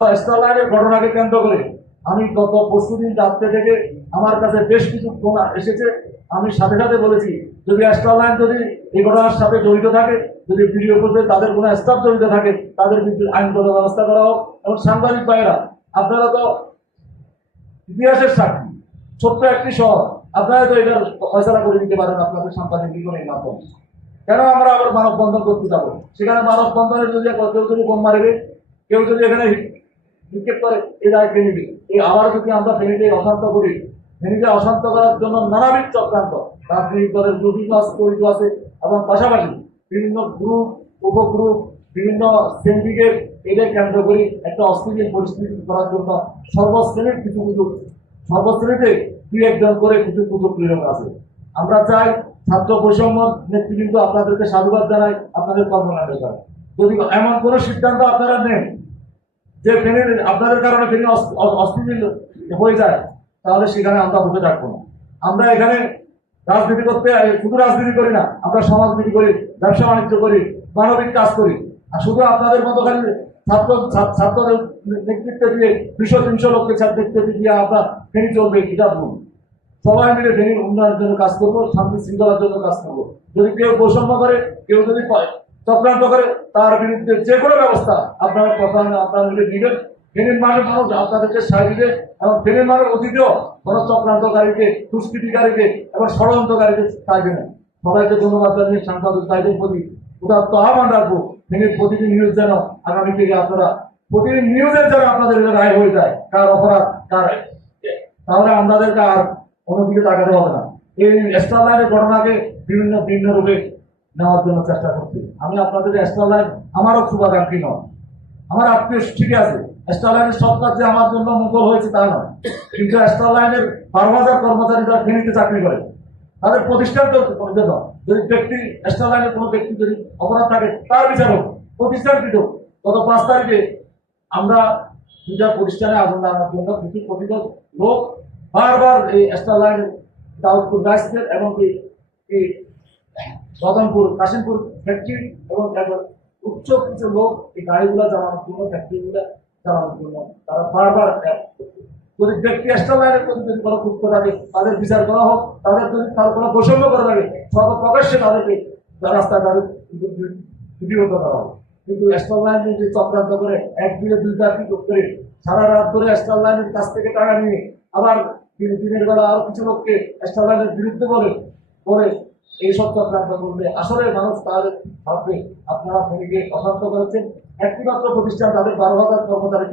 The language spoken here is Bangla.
স্টারলাইনের ঘটনাকে কেন্দ্র করে আমি গত পরশুদিন রাত্রে থেকে আমার কাছে বেশ কিছু ফোন এসেছে। আমি সাথে সাথে বলেছি, যদি স্টারলাইন যদি এই ঘটনার সাথে জড়িত থাকে, যদি ভিডিও করতে তাদের কোনো স্টাফ জড়িত থাকে, তাদের বিরুদ্ধে আইনগত ব্যবস্থা করা হোক। এবং সাংবাদিক ভাইয়েরা, আপনারা তো ইতিহাসের সাক্ষী, ছোট্ট একটি শহর, আপনারা তো এটার ফয়সালা করে দিতে পারেন আপনাদের সাংবাদিক জীবনের মাধ্যমে। কেন আমরা আবার মানববন্ধন করতে যাবো? সেখানে মানববন্ধনে যদি কেউ যদি বোম মারবে, কেউ যদি এখানে নিক্ষেপ করে, এ দায় কে নিবে? এই আবার যদি আমরা ফেনীতে অশান্ত করি, ফেনীতে অশান্ত করার জন্য নানাবিধ চক্রান্ত রাজনৈতিক দলের জড়িত আছে এবং পাশাপাশি বিভিন্ন গ্রুপ, উপগ্রুপ, বিভিন্ন সিন্ডিকেট এদের কেন্দ্র করে একটা অস্থিতিশীল পরিস্থিতি করার জন্য সর্বশ্রেণীর সর্বশ্রেণীতে দুই একজন করে কিছু সুযোগ প্রেরক আছে। আমরা চাই ছাত্র বৈষম্য নেতৃবৃন্দ আপনাদেরকে সাধুবাদ জানাই আপনাদের কর্মকাণ্ডের কারণে। যদি এমন কোন সিদ্ধান্ত আপনারা নেন যে ফেনীর আপনাদের কারণে ফেনী অস্থিতিশীল হয়ে যায়, তাহলে সেখানে আমরা বসে থাকবো না। আমরা এখানে রাজনীতি করতে শুধু রাজনীতি করি না, আমরা সমাজনীতি করি, ব্যবসা বাণিজ্য করি, মানবিক কাজ করি। আর শুধু আপনাদের মতো খালি ছাত্রদের নেতৃত্ব দিয়ে 200-300 লোককে নেতৃত্ব দিয়ে আমরা ফেনী চলবে এটা ভুল। সবাই মিলে ফেনীর উন্নয়নের জন্য কাজ করবো, শান্তি শৃঙ্খলার জন্য কাজ করবো। যদি কেউ বৈষম্য করে, কেউ যদি চক্রান্ত করে, তার বিরুদ্ধে যে কোনো ব্যবস্থা আপনারা মিলে নেবেন। ফেনীর মানুষ আপনাদেরকে সাহায্য দিবে এবং ফেনীর মানুষ অতীতেও কোনো চক্রান্তকারীকে, দুষ্কৃতিকারীকে এবং ষড়যন্ত্রকারীকে চাইবে না। সবাইকে ধন্যবাদ জানিয়ে সাংবাদিক ভাইদের প্রতি উদাত্ত আহ্বান রাখবো, ফেনীর প্রতিটি নিউজ যেন আগামী থেকে আপনারা প্রতিদিন নিউজের যেন আপনাদের রায় হয়ে যায়, কার অপরাধ কার, তাহলে আমাদেরকে আর অন্যদিকে তাকাতে হবে না। এই স্টারলাইনের ঘটনাকে ভিন্ন রূপে নেওয়ার জন্য চেষ্টা করছি। আমি আপনাদের স্টারলাইন আমারও শুভাকাঙ্ক্ষী নয়, আমার আত্মীয় ঠিক আছে। স্টারলাইনের সরকার যে আমার জন্য মুঘল হয়েছে তা নয়, কিন্তু স্টারলাইনের 12,000 কর্মচারী যারা ফেনীতে চাকরি করে, তাদের প্রতিষ্ঠান তো যদি ব্যক্তি স্টারলাইনের কোনো ব্যক্তি যদি অপরাধ থাকে, তার বিচার হোক, প্রতিষ্ঠান কৃত। গত 5 তারিখে আমরা দুটা প্রতিষ্ঠানে আগুন লাগানোর জন্য কিছু কথিত লোক বারবার এই স্টারলাইন দাউদপুর রাইসমিল এবং এই রতনপুর কাশিমপুর ফ্যাক্টরি এবং উচ্চ কিছু লোক এই গাড়িগুলো চালানোর জন্য, ফ্যাক্টরিগুলো চালানোর জন্য তারা বারবার যদি ব্যক্তি স্টারলাইনের প্রতি যদি কোনো ক্ষুব্ধ থাকে, তাদের বিচার করা হোক। তাদের যদি তার কোনো বৈষম্য করা থাকে, সর্বপ্রকাশ্যে তাদেরকে রাস্তায় তাদের বিরত করা হোক। কিন্তু স্টারলাইন যে চক্রান্ত করে 1-2 রাত্রি করে সারা রাত ধরে স্টারলাইনের কাছ থেকে টাকা নিয়ে আবার দিনের বেলা আরো কিছু লোককে স্টারলাইনের বিরুদ্ধে বলে এইসব চক্রান্ত করলে আসলে মানুষ তাদের ভাববে আপনারা ফেনীকে অশান্ত করেছেন। একটি মাত্র প্রতিষ্ঠান, তাদের 12,000 কর্মচারী